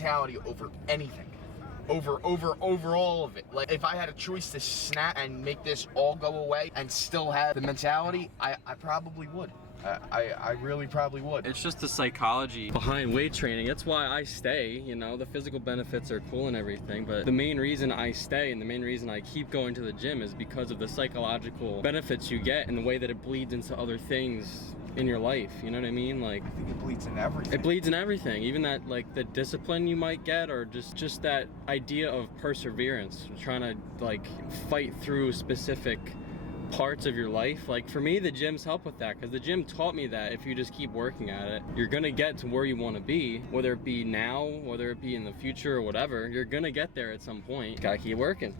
mentality over anything. Over all of it. Like, if I had a choice to snap and make this all go away and still have the mentality, I probably would. I really probably would. It's just the psychology behind weight training. That's why I stay, you know. The physical benefits are cool and everything, but the main reason I stay and the main reason I keep going to the gym is because of the psychological benefits you get and the way that it bleeds into other things in your life, you know what I mean? Like, I think it bleeds in everything. It bleeds in everything, even that, like, the discipline you might get, or just that idea of perseverance, trying to like fight through specific parts of your life. Like, for me, the gyms help with that, because the gym taught me that if you just keep working at it, you're gonna get to where you want to be, whether it be now, whether it be in the future, or whatever. You're gonna get there at some point. You gotta keep working.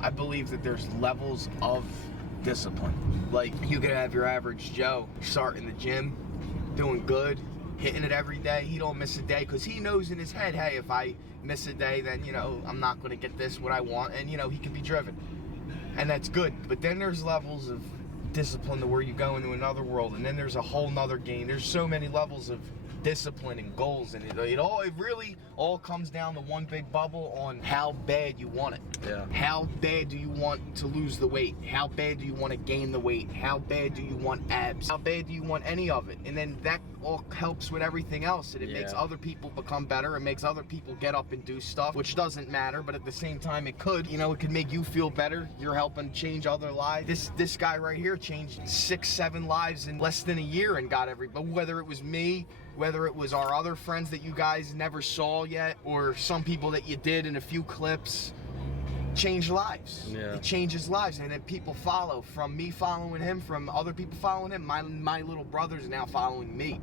I believe that there's levels of discipline. Like, you could have your average Joe start in the gym, doing good, hitting it every day. He don't miss a day because he knows in his head, hey, if I miss a day, then, you know, I'm not going to get this what I want, and, you know, he can be driven. And that's good. But then there's levels of discipline to where you go into another world, and then there's a whole nother game. There's so many levels of discipline and goals, and it really all comes down to one big bubble on how bad you want it. Yeah. How bad do you want to lose the weight? How bad do you want to gain the weight? How bad do you want abs? How bad do you want any of it? And then that all helps with everything else, and it makes other people become better. It makes other people get up and do stuff, which doesn't matter, but at the same time it could, you know, it could make you feel better. You're helping change other lives. This guy right here changed 6-7 lives in less than a year and got but whether it was me, whether it was our other friends that you guys never saw yet, or some people that you did in a few clips, change lives. Yeah. It changes lives, and then people follow. From me following him, from other people following him, my little brother's now following me.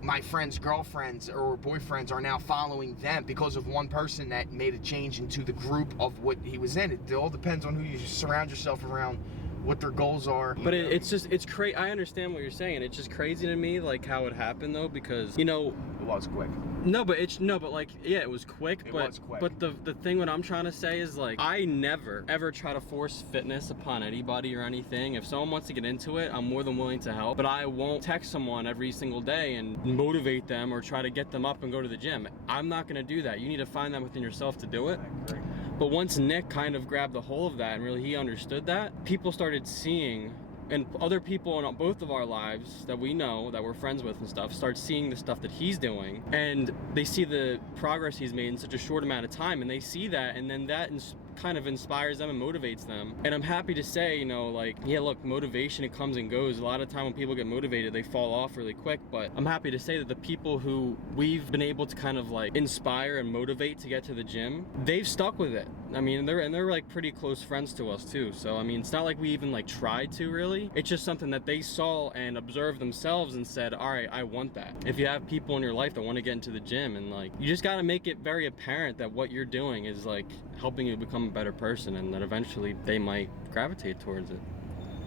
My friends' girlfriends or boyfriends are now following them because of one person that made a change into the group of what he was in. It all depends on who you surround yourself around, what their goals are. But it's crazy. I understand what you're saying. It's just crazy to me, like, how it happened, though, because, you know, It was quick. No, but like, yeah, it was quick. It but was quick. But the thing, what I'm trying to say is, like, I never ever try to force fitness upon anybody or anything. If someone wants to get into it, I'm more than willing to help. But I won't text someone every single day and motivate them or try to get them up and go to the gym. I'm not gonna do that. You need to find that within yourself to do it. I agree. But once Nick kind of grabbed the whole of that and really he understood that, people started seeing, and other people in both of our lives that we know, that we're friends with and stuff, start seeing the stuff that he's doing, and they see the progress he's made in such a short amount of time, and they see that, and then that kind of inspires them and motivates them. And I'm happy to say, you know, like, yeah, look, motivation, it comes and goes. A lot of time when people get motivated, they fall off really quick, but I'm happy to say that the people who we've been able to kind of like inspire and motivate to get to the gym, they've stuck with it. I mean, they're like pretty close friends to us too. So I mean, it's not like we even like tried to really. It's just something that they saw and observed themselves and said, all right, I want that. If you have people in your life that want to get into the gym, and like, you just got to make it very apparent that what you're doing is like helping you become a better person, and that eventually they might gravitate towards it,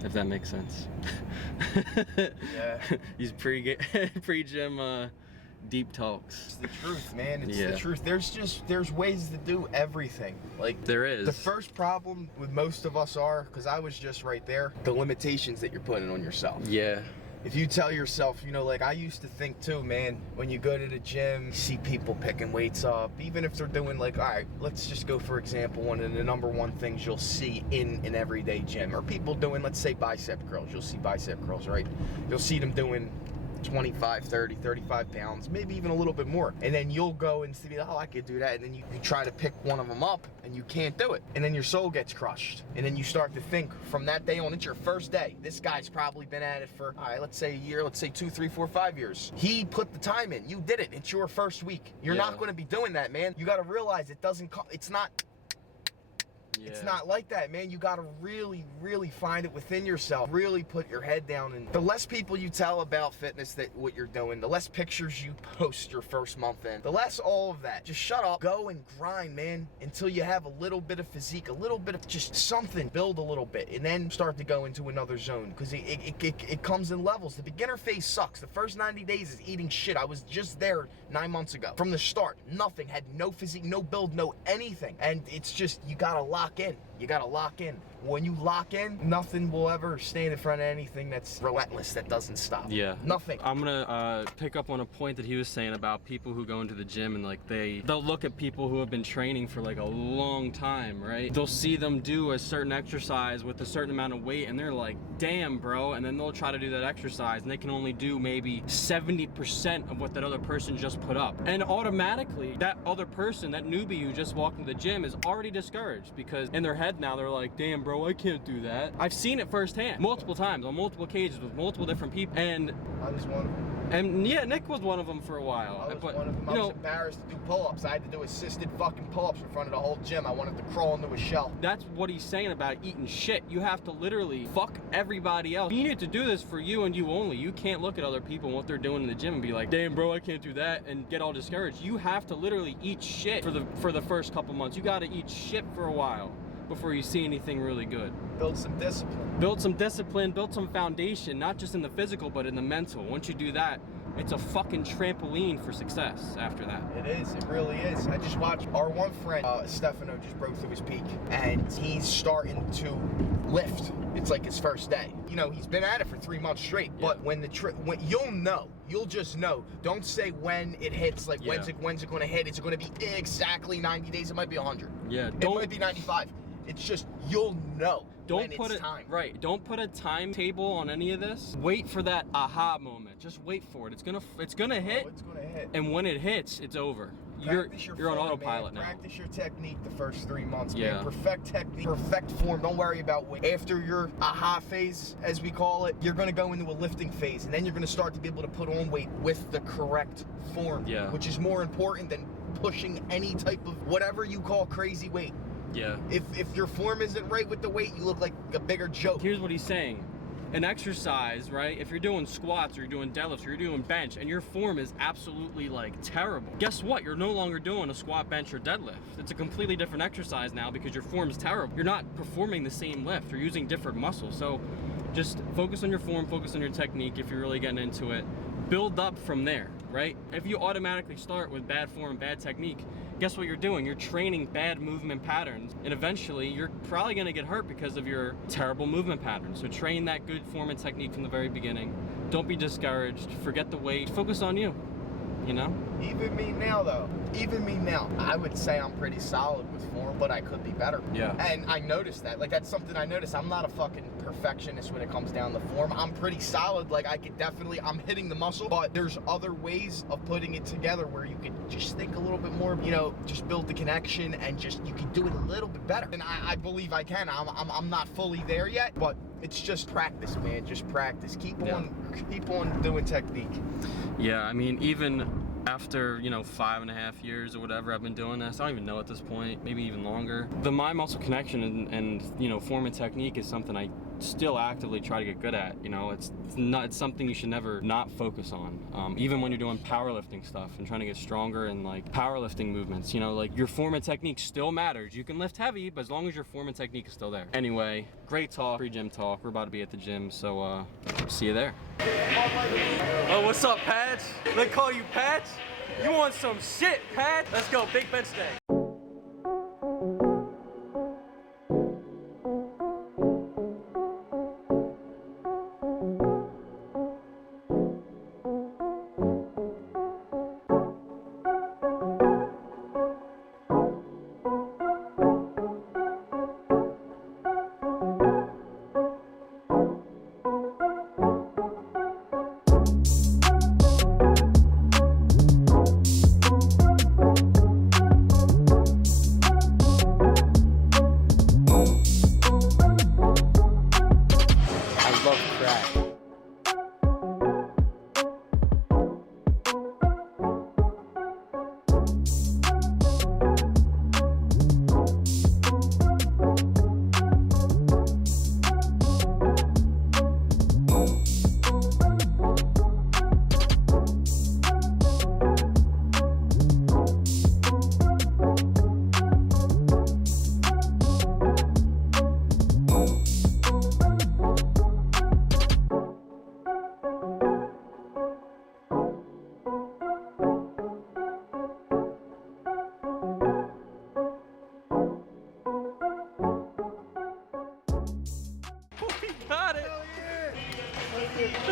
if that makes sense. Yeah. These pre-gym deep talks. It's the truth, man. It's Yeah. the truth. There's ways to do everything. Like, There is. the first problem with most of us are, because I was just right there, the limitations that you're putting on yourself. Yeah. If you tell yourself, you know, like I used to think too, man, when you go to the gym, you see people picking weights up, even if they're doing like, all right, let's just go for example, one of the number one things you'll see in an everyday gym, or people doing, let's say, bicep curls. You'll see bicep curls, right? You'll see them doing 25, 30, 35 pounds, maybe even a little bit more. And then you'll go and see, oh, I could do that. And then you try to pick one of them up and you can't do it. And then your soul gets crushed. And then you start to think from that day on, it's your first day. This guy's probably been at it for, all right, let's say a year, let's say 2, 3, 4, 5 years. He put the time in. You did it. It's your first week. You're not going to be doing that, man. You got to realize it's not. Yeah. It's not like that, man. You gotta really, really find it within yourself. Really put your head down. And the less people you tell about fitness, that what you're doing, the less pictures you post your first month in, the less all of that. Just shut up, go and grind, man, until you have a little bit of physique, a little bit of just something, build a little bit, and then start to go into another zone, because it comes in levels. The beginner phase sucks. The first 90 days is eating shit. I was just there 9 months ago. From the start, nothing, had no physique, no build, no anything. And it's just, you gotta lock in. You gotta lock in. When you lock in, nothing will ever stand in front of anything that's relentless, that doesn't stop. Yeah. Nothing. I'm gonna pick up on a point that he was saying about people who go into the gym and like they'll look at people who have been training for like a long time, right? They'll see them do a certain exercise with a certain amount of weight and they're like, damn, bro. And then they'll try to do that exercise and they can only do maybe 70% of what that other person just put up. And automatically, that other person, that newbie who just walked into the gym is already discouraged because in their head now they're like, damn, bro, I can't do that. I've seen it firsthand, multiple times, on multiple occasions with multiple different people. And I was one of them. And yeah, Nick was one of them for a while. I was But one of them. I you was know, embarrassed to do pull-ups. I had to do assisted fucking pull-ups in front of the whole gym. I wanted to crawl into a shell. that's what he's saying about eating shit. You have to literally fuck everybody else. You need to do this for you and you only. You can't look at other people and what they're doing in the gym and be like, damn, bro, I can't do that, and get all discouraged. You have to literally eat shit for the first couple months. You got to eat shit for a while before you see anything really good. Build some discipline. Build some discipline, build some foundation, not just in the physical, but in the mental. Once you do that, it's a fucking trampoline for success after that. It is. It really is. I just watched our one friend, Stefano, just broke through his peak, and he's starting to lift. It's like his first day. You know, he's been at it for 3 months straight. Yeah. But when you'll know. You'll just know. Don't say when it hits. Like when's it going to hit? Is it going to be exactly 90 days? It might be 100. Yeah. It might be 95. It's just you'll know. Don't put Don't put a timetable on any of this. Wait for that aha moment. Just wait for it. It's gonna hit. Oh, it's gonna hit. And when it hits, it's over. Practice You're on form, autopilot man. now. Practice your technique the first 3 months. Yeah. Man. Perfect technique, perfect form. Don't worry about weight. After your aha phase, as we call it, you're gonna go into a lifting phase, and then you're gonna start to be able to put on weight with the correct form. Yeah. Which is more important than pushing any type of whatever you call crazy weight. Yeah. If your form isn't right with the weight, you look like a bigger joke. Here's what he's saying. An exercise, right? If you're doing squats or you're doing deadlifts or you're doing bench and your form is absolutely like terrible, guess what? You're no longer doing a squat, bench, or deadlift. It's a completely different exercise now because your form is terrible. You're not performing the same lift. You're using different muscles. So just focus on your form, focus on your technique if you're really getting into it. Build up from there, right? If you automatically start with bad form, bad technique, guess what you're doing? You're training bad movement patterns, and eventually you're probably gonna get hurt because of your terrible movement patterns. So train that good form and technique from the very beginning. Don't be discouraged, forget the weight, focus on you, you know? Even me now, though. Even me now. I would say I'm pretty solid with form, but I could be better. Yeah. And I noticed that. Like, that's something I noticed. I'm not a fucking perfectionist when it comes down to form. I'm pretty solid. Like, I'm hitting the muscle, but there's other ways of putting it together where you could just think a little bit more, you know, just build the connection and just, you can do it a little bit better. And I believe I can. I'm not fully there yet, but it's just practice, man. Just practice. Keep on doing technique. Yeah, I mean, even after, 5.5 years or whatever I've been doing this, I don't even know at this point, maybe even longer. The mind muscle connection and form and technique is something I still actively try to get good at. It's something you should never not focus on. Even when you're doing powerlifting stuff and trying to get stronger and like powerlifting movements, like your form and technique still matters. You can lift heavy, but as long as your form and technique is still there. Anyway, great talk, free gym talk. We're about to be at the gym, so see you there. Oh, what's up, Patch? They call you Patch? You want some shit, Patch? Let's go, big bench day.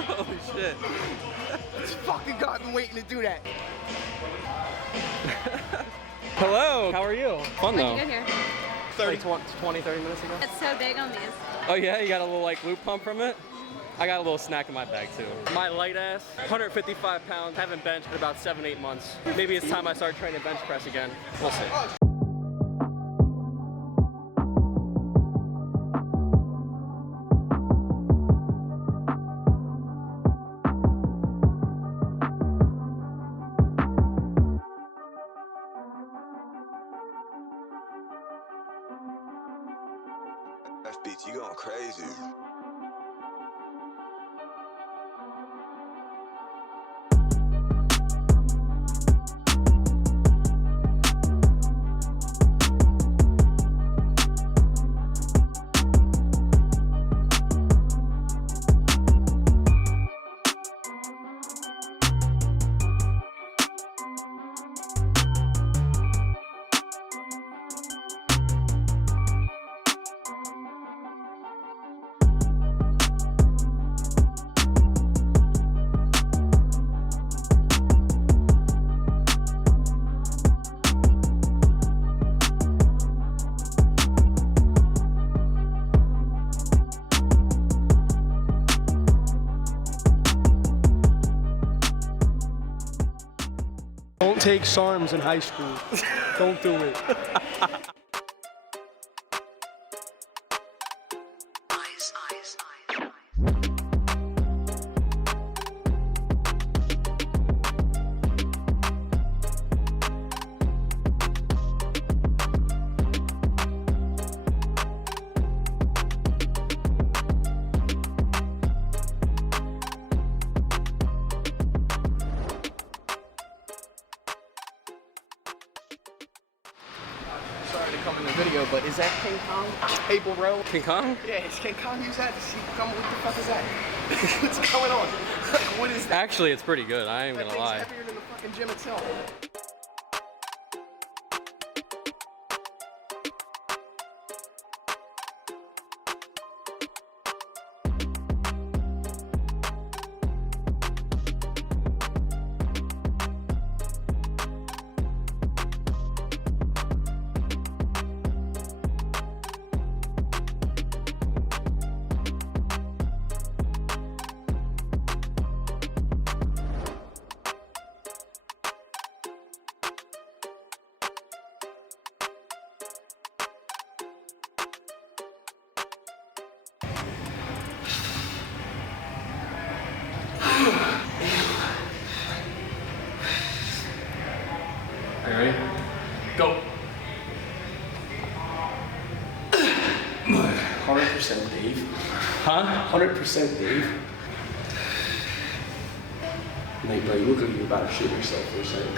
Holy shit. Let's fucking go. I've been waiting to do that. Hello, how are you? Fun though. Good here. 30 minutes ago. It's so big on these. Oh yeah, you got a little like loop pump from it? I got a little snack in my bag too. My light ass, 155 pounds, haven't benched in about 7-8 months. Maybe it's time I start training bench press again. We'll see. FBT, you going crazy. Don't take SARMs in high school. Don't do it. Sorry to come in the video, but is that King Kong? Table row? King Kong? Yeah, is King Kong use that? Does he come? What the fuck is that? What's going on? Like, what is that? Actually, it's pretty good. I ain't That gonna thing's lie. heavier than the fucking gym itself. Are you ready? Go. 100% Dave. Huh? 100% Dave. Like, bro, you look like you're about to shit yourself for a second.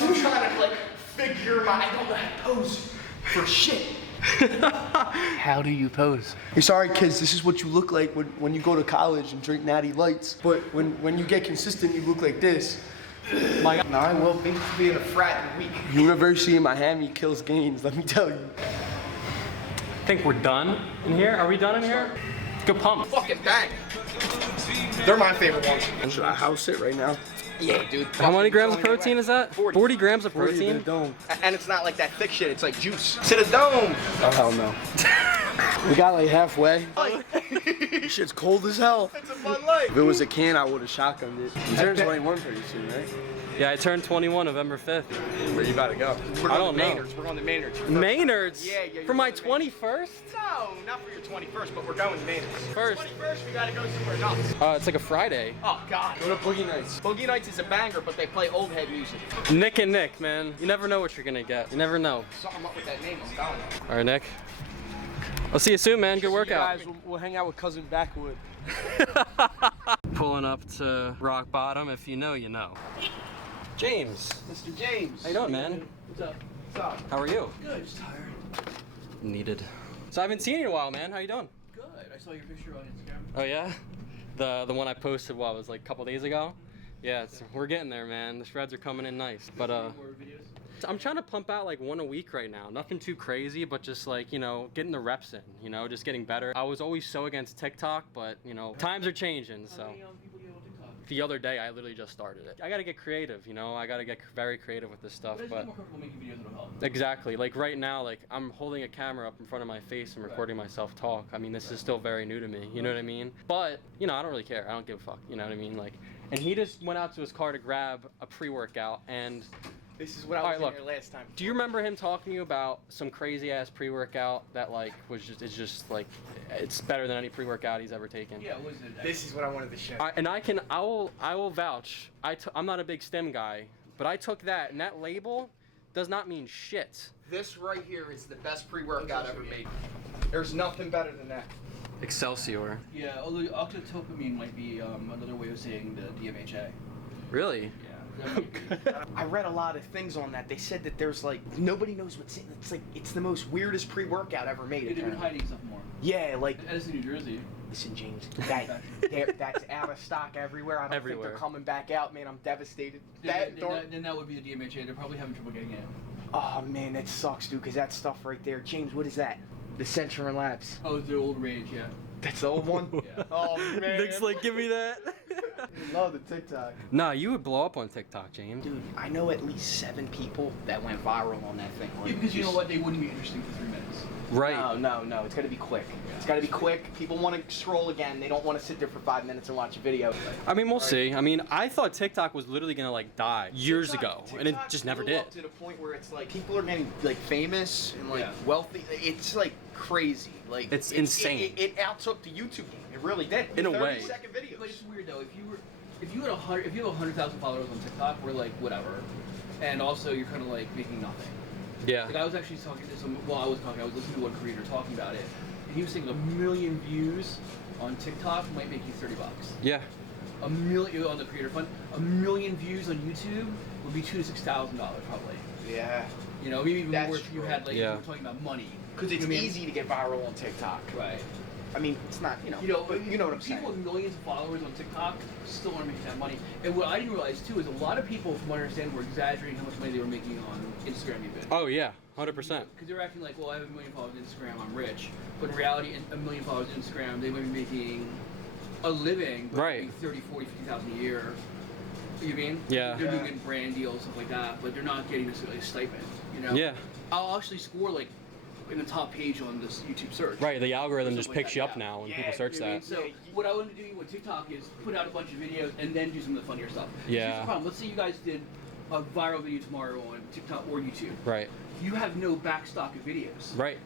I'm trying to like figure my. I don't know how to pose for shit. How do you pose? Hey, sorry, kids, this is what you look like when you go to college and drink Natty Lights. But when you get consistent, you look like this. My God. No, I will be in a frat in a week. University of Miami kills gains, let me tell you. I think we're done in here. Are we done in here? Good pump. Fucking bang. They're my favorite ones. Should I house it right now? Yeah, dude. How many grams of Going protein away. is that? 40. 40 grams of 40 in the protein? dome. And it's not like that thick shit. It's like juice. To the dome. Oh, hell no. We got like halfway. Shit's cold as hell. It's a fun life. If it was a can, I would have shotgunned it. You turn 21 pretty soon, right? Yeah, I turned 21 November 5th. Where you about to go? We're I on don't the know. Maynards. We're on the Maynards. Maynard's? Yeah, yeah, For my you're going to 21st? No, not for your 21st, but we're going to Maynards. First. 21st, we gotta go somewhere nuts. It's like a Friday. Oh, God. Go to Boogie Nights. Boogie Nights is a banger, but they play old head music. Nick and Nick, man. You never know what you're gonna get. You never know. Something up with that name, I'm telling you. All right, Nick. I'll see you soon, man. Good You workout. guys, we'll hang out with Cousin Backwood. Pulling up to rock bottom. If you know, you know. James. Mr. James. How you doing, man? What's up? What's up? How are you? Good, just tired. Needed. So I haven't seen you in a while, man. How you doing? Good. I saw your picture on Instagram. Oh yeah? The one I posted, what, was like a couple days ago? Yeah, we're getting there, man. The shreds are coming in nice. But More videos? I'm trying to pump out like one a week right now. Nothing too crazy, but just like, you know, getting the reps in, you know, just getting better. I was always so against TikTok, but you know, times are changing, so. How many people do you have on TikTok? The other day, I literally just started it. I gotta get creative, you know, I gotta get very creative with this stuff, But as you but. get more comfortable making videos, it'll help. Exactly, like right now, like I'm holding a camera up in front of my face and recording myself talk. I mean, this is still very new to me, you know what I mean? But, you know, I don't really care. I don't give a fuck, you know what I mean? Like, and he just went out to his car to grab a pre-workout, and This is what I All was right, in look. here last time. do you remember him talking to you about some crazy ass pre-workout that like was just, it's just like, it's better than any pre-workout he's ever taken? Yeah, what was it? This is what I wanted to show. I will vouch. I'm not a big STEM guy, but I took that, and that label does not mean shit. This right here is the best pre-workout ever made. There's nothing better than that. Excelsior. Yeah, although octotopamine might be another way of saying the DMHA. Really? Yeah. that might be. I read a lot of things on that. They said that there's like nobody knows what's in. It's like it's the most weirdest pre-workout ever made. They've been apparently. hiding stuff more. Yeah, like Edison, New Jersey. listen, James, that's out of stock everywhere. I don't think Everywhere. they're coming back out, man. I'm devastated. Then that would be the DMHA. They're probably having trouble getting it. Oh man, that sucks, dude. Cause that stuff right there, James. What is that? The Centurin Labs. Oh, the old rage, yeah. That's the old one. Yeah. Oh man. Nick's like, give me that. Love the TikTok. Nah, you would blow up on TikTok, James. Dude, I know at least 7 people that went viral on that thing. Yeah, because you know what? They wouldn't be interesting for 3 minutes. Right. No. It's gotta be quick. It's gotta be quick. People want to scroll again. They don't want to sit there for 5 minutes and watch a video. I mean, we'll see. I mean, I thought TikTok was literally gonna like die years TikTok- ago, and it TikTok just never blew did. up to the point where it's like people are getting like famous and like Yeah. wealthy. It's like crazy. Like It's insane. It outtook the YouTube game. It really did. In a 30 way. second videos. But it's weird though. If you have 100,000 followers on TikTok, we're like whatever, and also you're kind of like making nothing. Yeah. Like I was actually talking to some. Well, I was listening to one creator talking about it, and he was saying 1 million views on TikTok might make you $30. Yeah. 1 million on the creator fund. 1 million views on YouTube would be $2,000 to $6,000 probably. Yeah. You know, maybe even That's more if you true. had like Yeah. if we're talking about money. Because it's You know what I mean? easy to get viral on TikTok. Right. I mean, it's not. You know, but you know what I'm saying. People with millions of followers on TikTok still aren't making that money. And what I didn't realize too is a lot of people, from what I understand, were exaggerating how much money they were making on Instagram even. Oh yeah, 100%. Because they were acting like, well, I have 1 million followers on Instagram, I'm rich. But in reality, 1 million followers on Instagram, they might be making a living, but Right. maybe 30, 40, 50,000 a year. You know what I mean? Yeah. They're doing good brand deals, stuff like that, but they're not getting necessarily a stipend. You know? Yeah. I'll actually score like in the top page on this YouTube search. Right. The algorithm Stuff just like picks that, you up yeah. now when Yeah, people search You know what I mean? that. So Yeah, what I want to do with TikTok is put out a bunch of videos and then do some of the funnier stuff. Yeah. Here's the problem. Let's say you guys did a viral video tomorrow on TikTok or YouTube. Right. You have no backstock of videos. Right.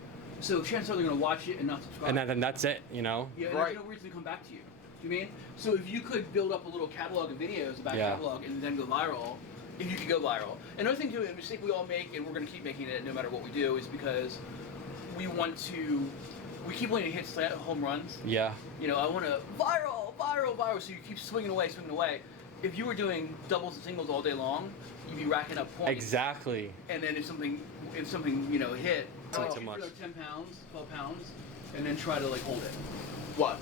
So chances are they're going to watch it and not subscribe. And then that's it. You know. Yeah, and Right. there's no reason to come back to you. Do you mean? So if you could build up a little catalog of videos, a back Yeah. catalog, and then go viral, if you could go viral. Another thing too, a mistake we all make, and we're going to keep making it no matter what we do, is because we keep wanting to hit home runs. Yeah. You know, I want to viral, so you keep swinging away. If you were doing doubles and singles all day long, you'd be racking up points. Exactly. And then if something hit, Not too shoot much. for another 10 pounds, 12 pounds, and then try to like hold it. What?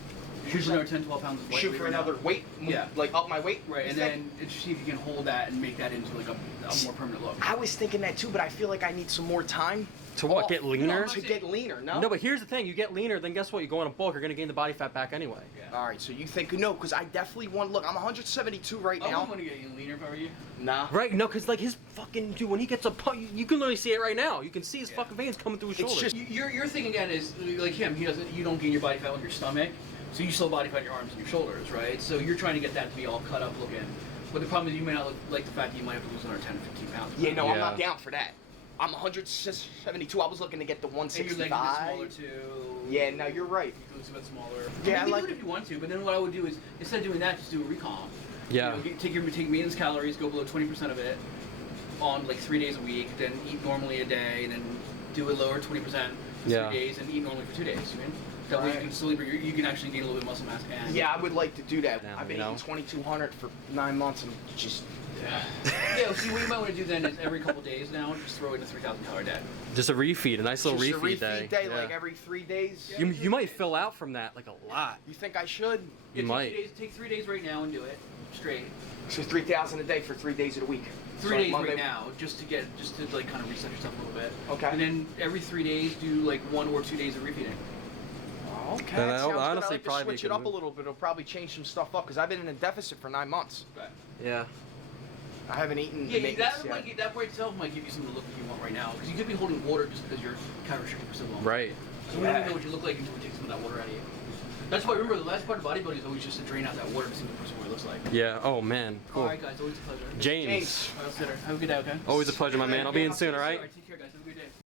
Shoot for another 10, 12 pounds of weight. Shoot for another weight. Yeah. Like up my weight. Right, and then see if you can hold that and make that into like a more permanent look. I was thinking that too, but I feel like I need some more time. To what? off Get leaner? To get leaner. No. No, but here's the thing: you get leaner, then guess what? You go on a bulk, you're gonna gain the body fat back anyway. Yeah. All right. So you think no? Because I definitely want. Look, I'm 172 right I now. wouldn't want to get you leaner if I were you. Nah. Right? No, because like his fucking dude, when he gets a pump, you can literally see it right now. You can see his Yeah. fucking veins coming through his It's shoulders. just- Your thing again is like him. You don't gain your body fat with your stomach, so you still body fat in your arms and your shoulders, right? So you're trying to get that to be all cut up looking. But the problem is you may not look like the fact that you might have to lose another 10, 15 pounds. Yeah. No, I'm Yeah. not down for that. I'm 172. I was looking to get the And your legs a bit 165. smaller too. Yeah. No, you're right. Your glutes a bit smaller. Yeah, I you like- can do it if you want to, but then what I would do is instead of doing that, just do a recomp. Yeah. You know, take maintenance calories, go below 20% of it on like 3 days a week, then eat normally a day, and then do a lower 20% for Yeah. 3 days, and eat normally for 2 days. You mean? That way you Right. can slowly, you can actually gain a little bit of muscle mass. And Yeah, I would like to do that. Now, I've been you know? eating 2,200 for 9 months and just. Yeah. See, what you might want to do then is every couple days now, just throw in a 3,000 calorie day. Just a refeed, a nice little Just a refeed day. like Yeah. every 3 days. You might fill out from that like a lot. You think I should? You Yeah, might. Take 3 days right now and do it straight. So 3,000 a day for 3 days of the week. 3 So days Monday- right now, just to like kind of reset yourself a little bit. Okay. And then every 3 days, do like 1 or 2 days of refeeding. Okay. Then that that would sounds good. I honestly like to probably be a switch it good up a move. little bit. It'll probably change some stuff up because I've been in a deficit for 9 months. Right. Yeah. I haven't eaten. the Yeah, maintenance that yet. might that by itself might give you some of the look that you want right now, because you could be holding water just because you're kind of restricted for so long. Right. So we don't even know what you look like until we take some of that water out of you. That's why remember the last part of bodybuilding is always just to drain out that water to see what the person what it looks like. Yeah. Oh man. Cool. All right, guys, always a pleasure. James. James. All right, I'll sit her. Have a good day, okay? Always a pleasure, my man. I'll be in soon. All right. Take care, guys. Have a good day.